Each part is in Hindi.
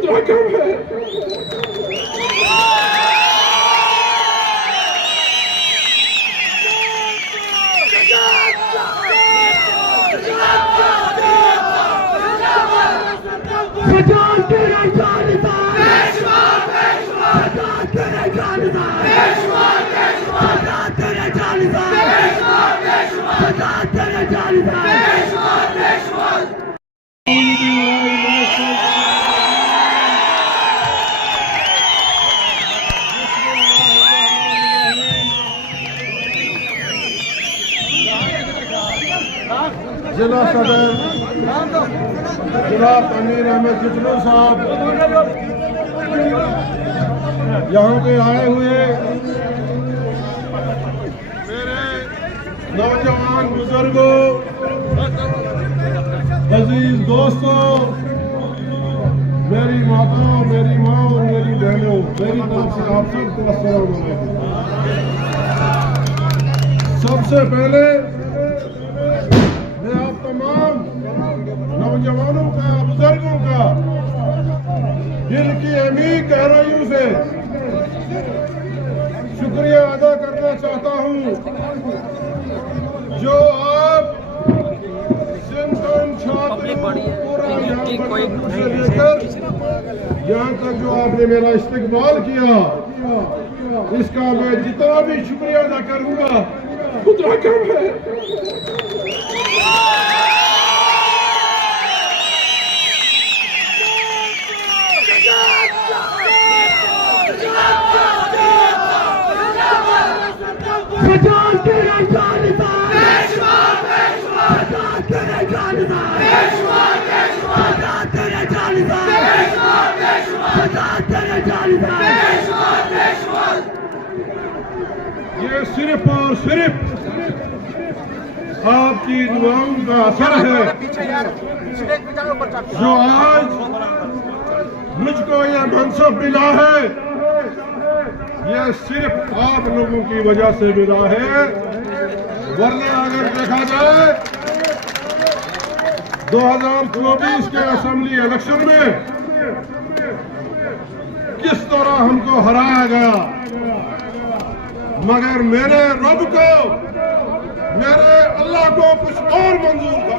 खुदा कम है। जिला सदर जनाब अमीर अहमद जितलू साहब यहाँ पे आए हुए मेरे नौजवान बुजुर्गों, अजीज दोस्तों, मेरी माताओं, मेरी माँ और मेरी बहनों, मेरी तरफ से आप सबको अस्सलाम वालेकुम। सबसे पहले मैं आप तमाम नौजवानों का, बुजुर्गों का दिल की अमीर गहराइयों से शुक्रिया अदा करना चाहता हूँ, जो आप छात्र पूरा से लेकर यहाँ तक जो आपने मेरा इस्तकबाल किया, इसका मैं जितना भी शुक्रिया अदा करूँगा उतना कम है। ये सिर्फ और सिर्फ आपकी दुआओं का असर है, जो आज मुझको यह मनसब मिला है। यह सिर्फ आप लोगों की वजह से मिला है, वरना अगर देखा जाए 2024 के असेंबली इलेक्शन में किस तरह हमको हराया गया, मगर मेरे रब को, मेरे अल्लाह को कुछ और मंजूर था।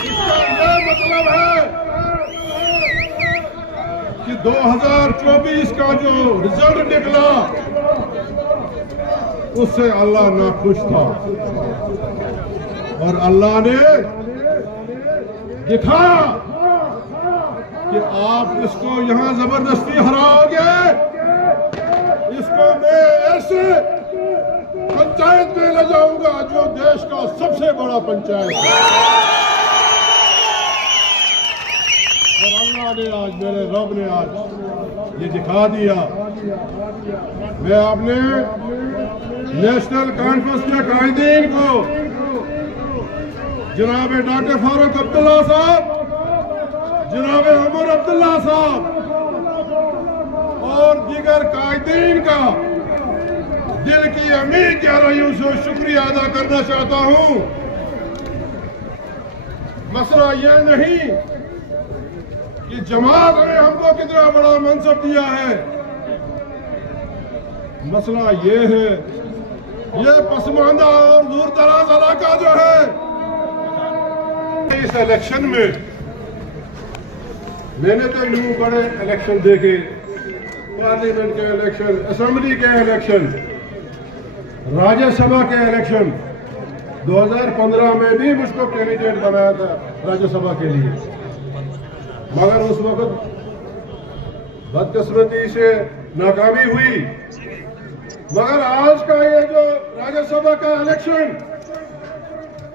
इसका यह मतलब है कि 2024 का जो रिजल्ट निकला उससे अल्लाह नाखुश था, और अल्लाह ने दिखाया कि आप इसको यहां जबरदस्ती हराओगे। इसको मैं ऐसे पंचायत में ले जाऊंगा जो देश का सबसे बड़ा पंचायत है, और अल्लाह ने आज, मेरे रब ने आज ये दिखा दिया। मैं अपने नेशनल कॉन्फ्रेंस के कायदीन को, जनाब डॉक्टर फारूक अब्दुल्ला साहब, जनाब उमर अब्दुल्ला साहब और दीगर कायदीन का दिल की अमीर गहराइयों से शुक्रिया अदा करना चाहता हूं। मसला यह नहीं कि जमात ने हमको कितना बड़ा मनसब दिया है, मसला ये है, ये पसमानदा और दूर दराज इलाका जो है, इस इलेक्शन में मैंने तो यूं बड़े इलेक्शन देखे, पार्लियामेंट के इलेक्शन, असेंबली के इलेक्शन, राज्यसभा के इलेक्शन। 2015 में भी मुझको कैंडिडेट बनाया था राज्यसभा के लिए, मगर उस वक्त बदकिस्मती से नाकामी हुई। मगर आज का ये जो राज्यसभा का इलेक्शन,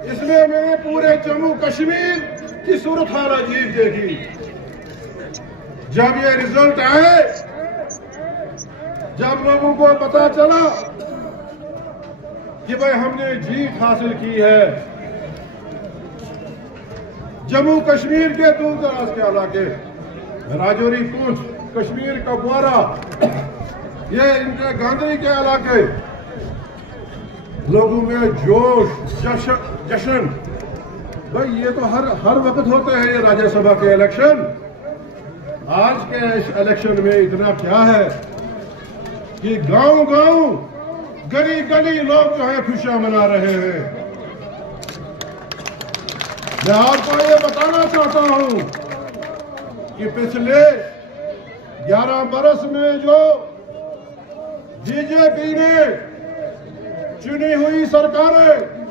इसमें मैंने पूरे जम्मू कश्मीर की सूरत हाल अजीब देखी। जब ये रिजल्ट आए, जब लोगों को पता चला कि भाई हमने जीत हासिल की है, जम्मू कश्मीर के दूर दराज के इलाके, राजौरी, पूंछ, कश्मीर का कुपवारा, ये इनके गांधी के इलाके, लोगों में जोश, जश्न भाई ये तो हर वक्त होते हैं ये राज्यसभा के इलेक्शन। आज के इस इलेक्शन में इतना क्या है कि गांव-गांव, गली-गली लोग जो है खुशियां मना रहे हैं। मैं आपको ये बताना चाहता हूं कि पिछले 11 बरस में जो बीजेपी ने चुनी हुई सरकारें,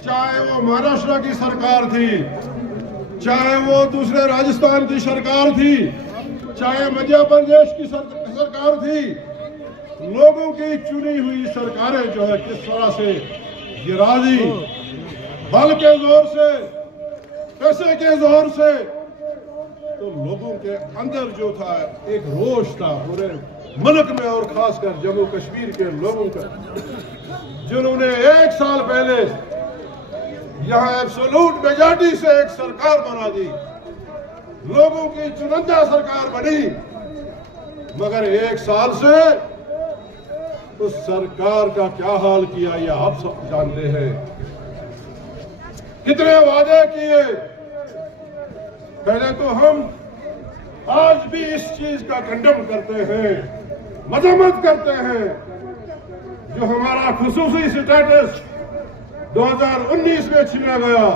चाहे वो महाराष्ट्र की सरकार थी, चाहे वो दूसरे राजस्थान की सरकार थी, चाहे मध्य प्रदेश की सरकार थी, लोगों की चुनी हुई सरकारें जो है किस तरह से गिरा दी, बल के जोर से, पैसे के जोर से। तो लोगों के अंदर जो था एक रोष था पूरे मुल्क में और खासकर जम्मू कश्मीर के लोगों का, जिन्होंने 1 साल पहले यहाँ एब्सोल्यूट मेजॉरिटी से एक सरकार बना दी, लोगों की चुनिंदा सरकार बनी, मगर 1 साल से उस सरकार का क्या हाल किया ये आप सब जानते हैं। कितने वादे किए। पहले तो हम आज भी इस चीज का कंडेम करते हैं, मजम्मत करते हैं, जो हमारा खुसूसी स्टेटस 2019 में छीना गया,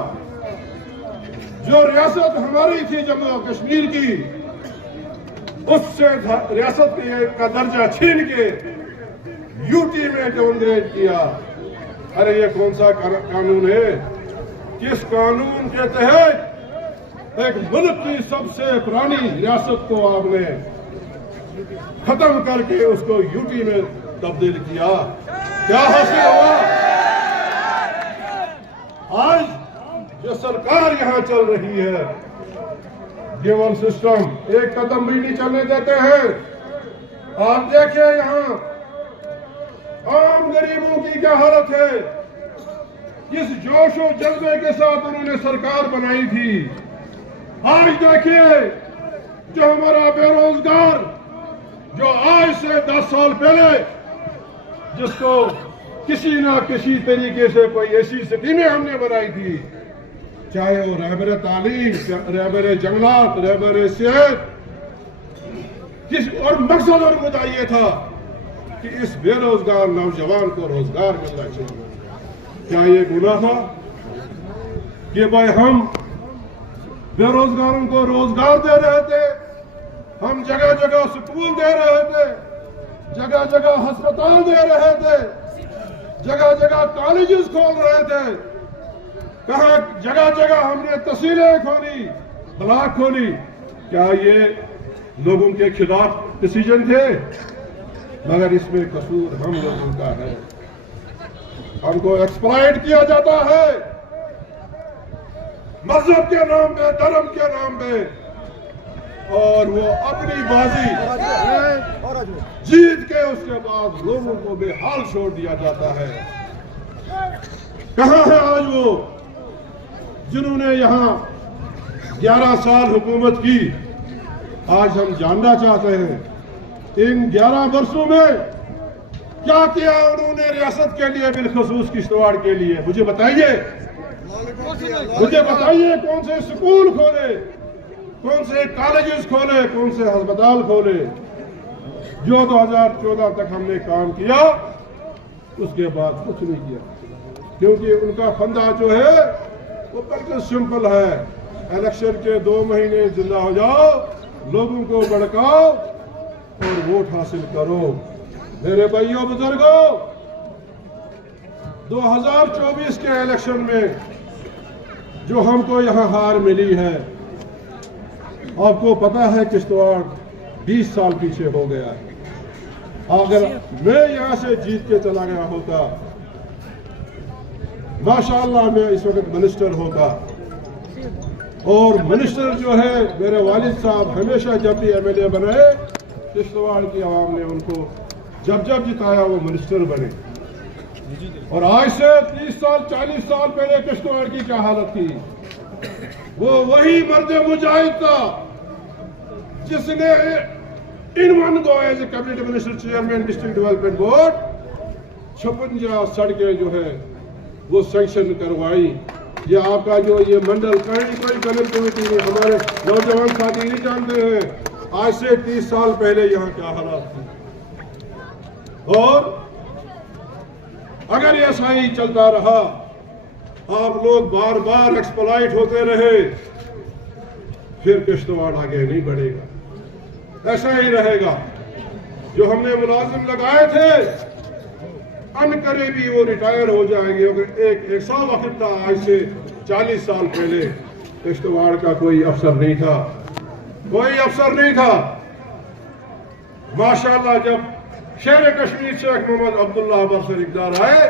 जो रियासत हमारी थी जम्मू कश्मीर की, उससे रियासत का दर्जा छीन के यूटी में डाउनग्रेड किया। अरे ये कौन सा कानून है? किस कानून के तहत एक मुल्क की सबसे पुरानी रियासत को आपने खत्म करके उसको यूटी में तब्दील किया? क्या हासिल हुआ? आज जो सरकार यहाँ चल रही है, गिवन सिस्टम, एक कदम भी नहीं चलने देते हैं। आप देखिए यहाँ आम गरीबों की क्या हालत है, किस जोश और जज्बे के साथ उन्होंने सरकार बनाई थी। आज देखिए जो हमारा बेरोजगार, जो आज से 10 साल पहले जिसको किसी ना किसी तरीके से कोई ऐसी स्कीमें हमने बनाई थी, चाहे वो रहबरे तालीम, रहबरे जंगलात, रहबरे सेहत, और मकसद और मुद्दा ये था कि इस बेरोजगार नौजवान को रोजगार मिलना चाहिए। क्या ये गुनाह था कि भाई हम बेरोजगारों को रोजगार दे रहे थे, हम जगह जगह स्कूल दे रहे थे, जगह जगह अस्पताल दे रहे थे, जगह जगह कॉलेजेस खोल रहे थे, कहा जगह जगह हमने तहसीलें खोली, ब्लॉक खोली। क्या ये लोगों के खिलाफ डिसीजन थे? मगर इसमें कसूर हम लोगों का है। हमको एक्सप्लॉइट किया जाता है मजहब के नाम पे, धर्म के नाम पे, और वो अपनी बाजी जीत के उसके बाद लोगों को बेहाल छोड़ दिया जाता है। कहां है आज वो जिन्होंने यहाँ 11 साल हुकूमत की? आज हम जानना चाहते हैं इन 11 वर्षों में क्या किया उन्होंने रियासत के लिए, बिलखसूस किश्तवाड़ के लिए। मुझे बताइए, कौन से स्कूल खोले, कौन से कॉलेजेस खोले, कौन से अस्पताल खोले? जो 2014 तक हमने काम किया उसके बाद कुछ नहीं किया, क्योंकि उनका फंदा जो है वो बिल्कुल सिंपल है। इलेक्शन के 2 महीने जिंदा हो जाओ, लोगों को भड़काओ और वोट हासिल करो। मेरे भाइयों बुजुर्गों, 2024 के इलेक्शन में जो हमको यहाँ हार मिली है, आपको पता है किश्तवाड़ 20 साल पीछे हो गया है। अगर मैं यहाँ से जीत के चला गया होता, माशाअल्लाह मैं इस वक्त मिनिस्टर होता, और मिनिस्टर जो है मेरे वालिद साहब हमेशा जब भी एमएलए बने, किश्तवाड़ की आवाम ने उनको जब जब जिताया वो मिनिस्टर बने। और आज से 30 साल 40 साल पहले किश्तवाड़ की क्या हालत थी? वो वही मर्द मुजाहिद था जिसने in one go as a cabinet minister, chairman district development board 56 सड़कें जो है वो सैंक्शन करवाई। ये आपका जो ये मंडल कोई कनेक्टिविटी नहीं, हमारे नौजवान साथी नहीं जानते हैं आज से 30 साल पहले यहाँ क्या हालात थे। और अगर ऐसा ही चलता रहा, आप लोग बार बार एक्सप्लॉइट होते रहे, फिर किश्तवाड़ आगे नहीं बढ़ेगा, ऐसा ही रहेगा। जो हमने मुलाजिम लगाए थे अनकरीबी वो रिटायर हो जाएंगे। एक ऐसा वक्त था आज से 40 साल पहले किश्तवाड़ का कोई अफसर नहीं था, कोई अफसर नहीं था। माशाअल्लाह जब शेर कश्मीर शेख मोहम्मद अब्दुल्ला बरसर इक़्तिदार आए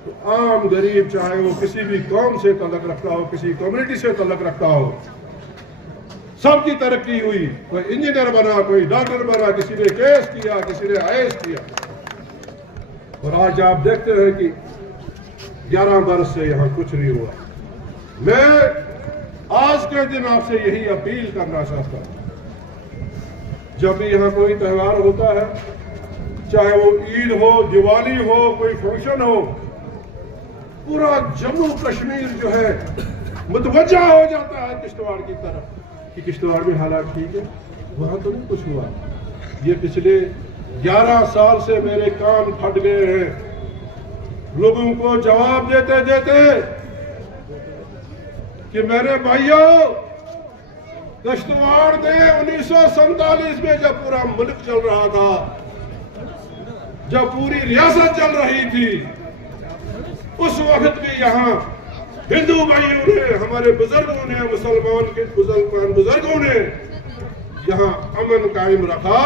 तो आम गरीब, चाहे वो किसी भी कौम से तल्लुक़ रखता हो, किसी कम्युनिटी से तल्लुक़ रखता हो, सबकी तरक्की हुई। कोई इंजीनियर बना, कोई डॉक्टर बना, किसी ने केस किया, किसी ने IAS किया। और आज आप देखते हैं कि 11 बरस से यहाँ कुछ नहीं हुआ। मैं आज के दिन आपसे यही अपील करना चाहता हूँ, जब भी यहाँ कोई त्यौहार होता है, चाहे वो ईद हो, दिवाली हो, कोई फंक्शन हो, पूरा जम्मू कश्मीर जो है मुतवज्जा हो जाता है किश्तवाड़ की तरफ कि किश्तवाड़ में हालात ठीक है, वहां तो नहीं कुछ हुआ। ये पिछले 11 साल से मेरे कान फट गए हैं लोगों को जवाब देते देते कि मेरे भाइयों, किश्तवाड़ में 1947 में जब पूरा मुल्क चल रहा था, जब पूरी रियासत चल रही थी, उस वक्त भी यहाँ हिंदू भाइयों ने, हमारे बुजुर्गों ने, मुसलमान बुजुर्गों ने यहाँ अमन कायम रखा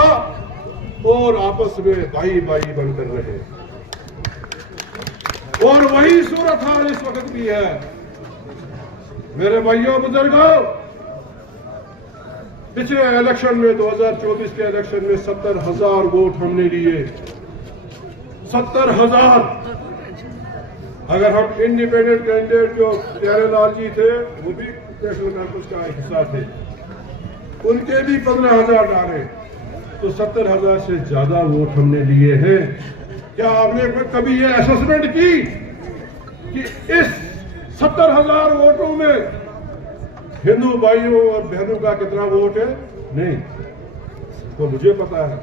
और आपस में भाई भाई बनकर रहे। और वही सूरत हाल इस वक्त भी है। मेरे भाइयों बुजुर्गों, पिछले इलेक्शन में 2024 के इलेक्शन में 70,000 वोट हमने लिए, 70,000। अगर हम इंडिपेंडेंट कैंडिडेट जो प्यारेलाल जी थे, वो भी नेशनल कॉन्फ्रेंस का हिस्सा थे, उनके भी 15,000 डाले, तो 70,000 से ज्यादा वोट हमने लिए हैं। क्या आपने कभी ये असेसमेंट की कि इस 70,000 वोटों में हिंदू भाइयों और बहनों का कितना वोट है? नहीं, वो मुझे पता है।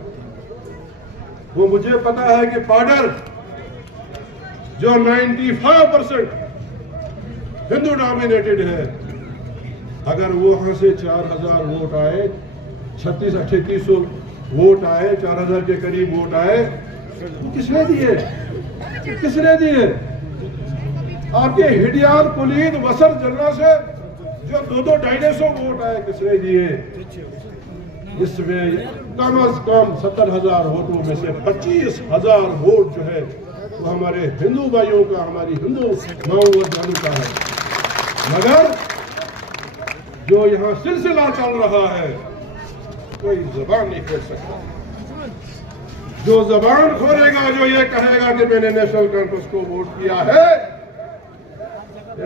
वो मुझे पता है कि पाडर जो 95% हिंदू डोमिनेटेड है, अगर वो वहां से 4,000 वोट आए, 3600 वोट आए, 4,000 के करीब वोट आए, तो किसने दिए? किसने दिए? आपके हिडियार, कुलीद, वसर, जन्ना से जो 2-2-250 वोट आए, किसने दिए? इसमें कम अज कम 70,000 वोटों में से 25,000 वोट जो है वो हमारे हिंदू भाइयों का, हमारी हिंदू माओ और बहनों का है। मगर जो यहाँ सिलसिला चल रहा है, कोई जबान नहीं खोल सकता। जो जबान खोलेगा, जो ये कहेगा कि मैंने नेशनल कॉन्फ्रेंस को वोट किया है,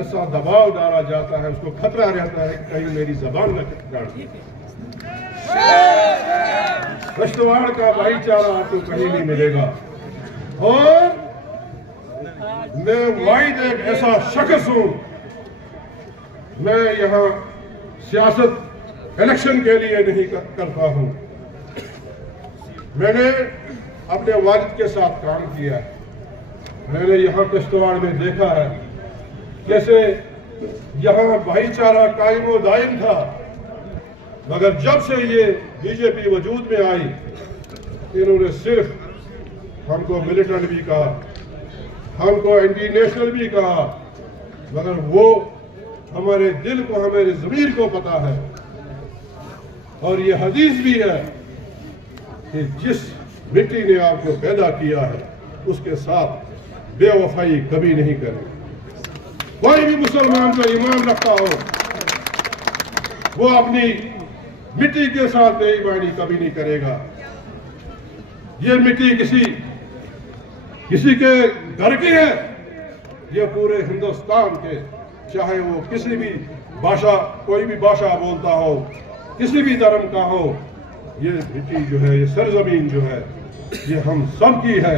ऐसा दबाव डाला जाता है, उसको खतरा रहता है कि कहीं मेरी जबान न काट दी। किश्तवाड़ का भाईचारा आपको कहीं नहीं मिलेगा। और मैं वाहिद एक ऐसा शख्स हूं, मैं यहाँ सियासत इलेक्शन के लिए नहीं करता हूं। मैंने अपने वालिद के साथ काम किया है। मैंने यहाँ किश्तवाड़ में देखा है कैसे यहाँ भाईचारा कायम व दायम था। मगर जब से ये बीजेपी वजूद में आई, इन्होंने सिर्फ हमको मिलिटेंट भी कहा, हमको एंटी नेशनल भी कहा, मगर वो हमारे दिल को, हमारे ज़मीर को पता है। और ये हदीस भी है कि जिस मिट्टी ने आपको पैदा किया है उसके साथ बेवफाई कभी नहीं करें। कोई भी मुसलमान जो ईमान रखता हो वो अपनी मिट्टी के साथ बेईमानी कभी नहीं करेगा। ये मिट्टी किसी के घर की है, ये पूरे हिंदुस्तान के, चाहे वो किसी भी भाषा, कोई भी भाषा बोलता हो, किसी भी धर्म का हो, ये मिट्टी जो है, ये सरजमीन जो है, ये हम सब की है।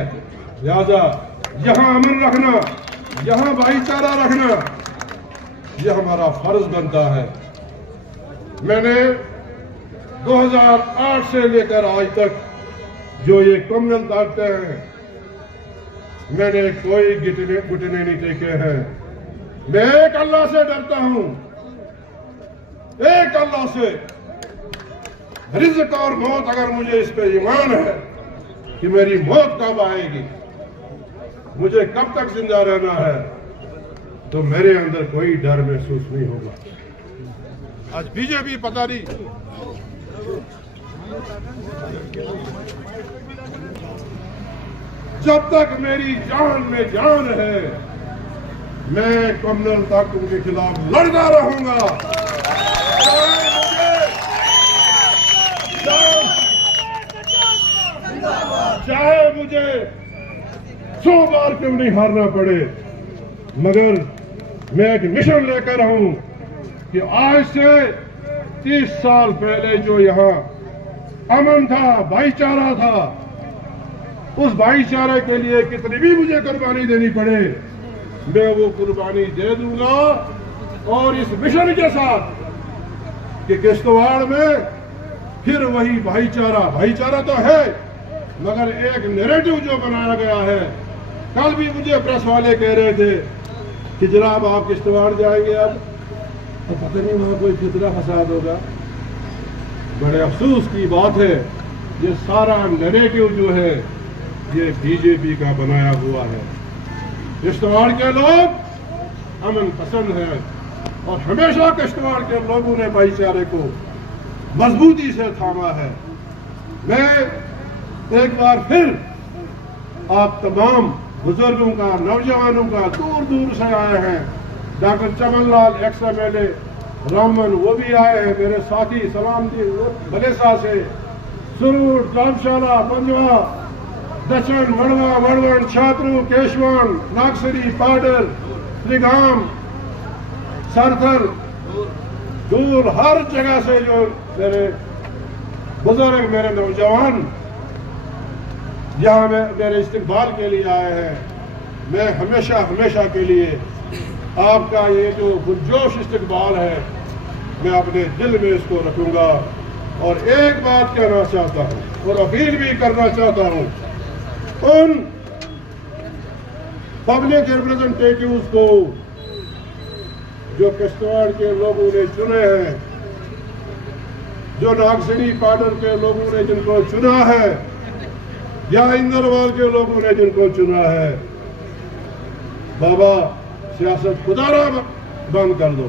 लिहाजा यहाँ अमन रखना, यहाँ भाईचारा रखना, ये हमारा फर्ज बनता है। मैंने 2008 से लेकर आज तक जो ये कम्युनल ताकतें हैं, मैंने कोई घुटने नहीं टेके हैं। मैं एक अल्लाह से डरता हूं, एक अल्लाह से। रिज़्क़ और मौत, अगर मुझे इस पे ईमान है कि मेरी मौत कब आएगी, मुझे कब तक जिंदा रहना है, तो मेरे अंदर कोई डर महसूस नहीं होगा। आज बीजेपी पता नहीं जब तक मेरी जान में जान है, मैं कम्युनल ताकतों के खिलाफ लड़ता रहूंगा। चाहे मुझे 100 बार क्यों नहीं हारना पड़े, मगर मैं एक मिशन लेकर हूं कि आज से 30 साल पहले जो यहाँ अमन था, भाईचारा था, उस भाईचारे के लिए कितनी भी मुझे कुर्बानी देनी पड़े, मैं वो कुर्बानी दे दूंगा। और इस मिशन के साथ कि किश्तवाड़ में फिर वही भाईचारा तो है, मगर एक नैरेटिव जो बनाया गया है। कल भी मुझे प्रेस वाले कह रहे थे कि जनाब आप किश्तवाड़ जाएंगे अब, तो पता नहीं वहां कोई कितना फसाद होगा। बड़े अफसोस की बात है, ये सारा नैरेटिव जो है ये बीजेपी का बनाया हुआ है। किश्तवाड़ के लोग अमन पसंद है और हमेशा किश्तवाड़ के लोगों ने भाईचारे को मजबूती से थामा है। मैं एक बार फिर आप तमाम बुजुर्गों का, नौजवानों का, दूर दूर से आए हैं, डॉक्टर चमन लाल XMLA रामन वो भी आए हैं, मेरे साथी सलाम दी बलेसा से, सुरूर, धर्मशाला, पंजवा, दक्षिण, मड़वा, मड़वन, छात्रू, केशवान, नागसरी, पाडर, त्रिगाम, सरथल, दूर हर जगह से जो मेरे बुजुर्ग, मेरे नौजवान यहाँ मेरे इस्तकबाल के लिए आए हैं। मैं हमेशा के लिए आपका ये जो पुरजोश इस्तकबाल है, मैं अपने दिल में इसको रखूंगा। और एक बात कहना चाहता हूँ और अपील भी करना चाहता हूँ उन पब्लिक रिप्रेजेंटेटिव्स को जो किश्तवाड़ के लोगों ने चुने हैं, जो नागसरी पाडर के लोगों ने जिनको चुना है, या इंदरवाल के लोगों ने जिनको चुना है, बाबा सियासत खुदारा बंद कर दो।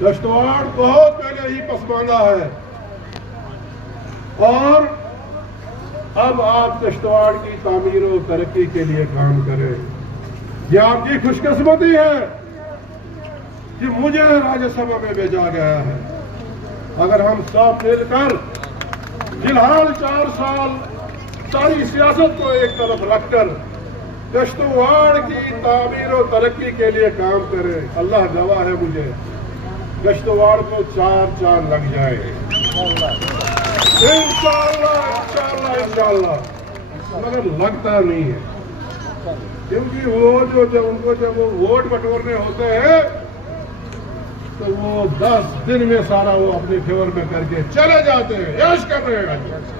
किश्तवाड़ बहुत पहले ही पसमानदा है और अब आप किश्तवाड़ की तामीर और तरक्की के लिए काम करें। यह आपकी खुशकिस्मती है कि मुझे राज्यसभा में भेजा गया है। अगर हम सब मिलकर फिलहाल 4 साल सारी सियासत को एक तरफ रखकर किश्तवाड़ की तामीर और तरक्की के लिए काम करें, अल्लाह गवाह है मुझे किश्तवाड़ को 4 चांद लग जाए इंशाअल्लाह। मगर लगता नहीं है, क्योंकि वो जब वो वोट बटोरने होते हैं तो वो 10 दिन में सारा वो अपने फेवर में करके चले जाते हैं, यश कर रहे हैं।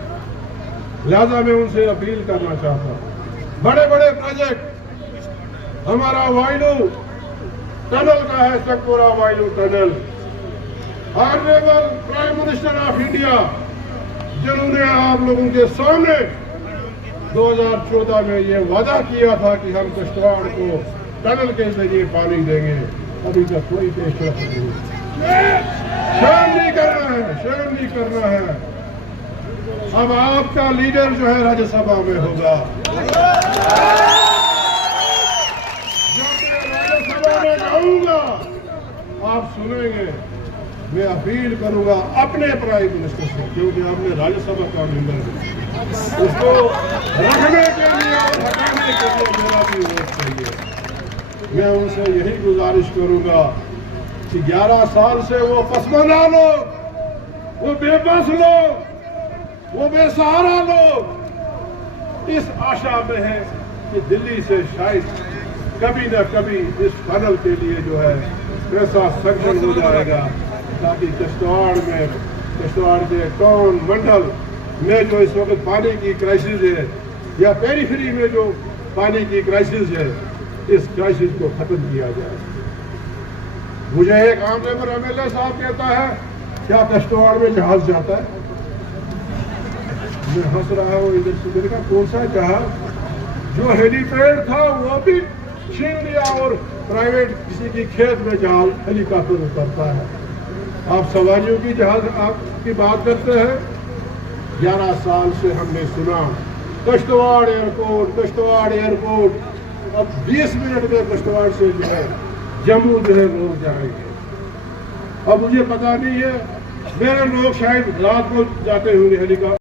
लिहाजा मैं उनसे अपील करना चाहता हूँ, बड़े बड़े प्रोजेक्ट, हमारा वाइलू टनल का है, Sakpura Vailu tunnel, honourable prime minister of India जिन्होंने आप लोगों के सामने 2014 में ये वादा किया था कि हम किश्तवाड़ को टनल के जरिए पानी देंगे, अभी तक कोई पेशरफ नहीं। शर्म नहीं करना है। अब आपका लीडर जो है राज्यसभा में होगा, जब मैं राज्यसभा में जाऊंगा आप सुनेंगे। मैं अपील करूंगा अपने प्राइम मिनिस्टर से, क्योंकि आपने राज्यसभा का मेंबर है, उसको रखने के लिए और हटाने के लिए मेरा भी वोट चाहिए। मैं उनसे यही गुजारिश करूंगा कि 11 साल से वो पसमानदा लोग, वो बेबस लोग, वो बेसहारा लोग इस आशा में है कि दिल्ली से शायद कभी न कभी इस टनल के लिए जो है पैसा सैंक्शन हो जाएगा ताकि किश्तवाड़ के टाउन मंडल में जो इस वक्त पानी की क्राइसिस है या पेरीफेरी में जो पानी की क्राइसिस है, इस क्राइसिस को खत्म किया जाए। मुझे एक आम मेंबर MLA साहब कहता है क्या किश्तवाड़ में जहाज जाता है? मैं हंस रहा हूँ इधर से, मैंने कहा कौन सा जहाज? जो हेलीपैड था वो भी छीन लिया और प्राइवेट किसी की खेत में जहाज हेलीकॉप्टर उतरता है। आप सवारियों की जहाज आपकी बात करते हैं। 11 साल से हमने सुना किश्तवाड़ एयरपोर्ट, अब 20 मिनट में किश्तवाड़ से जो है जम्मू जो है वो जाएंगे। अब मुझे पता नहीं है, मेरे लोग शायद रात को जाते होंगे हेलीकॉप्टर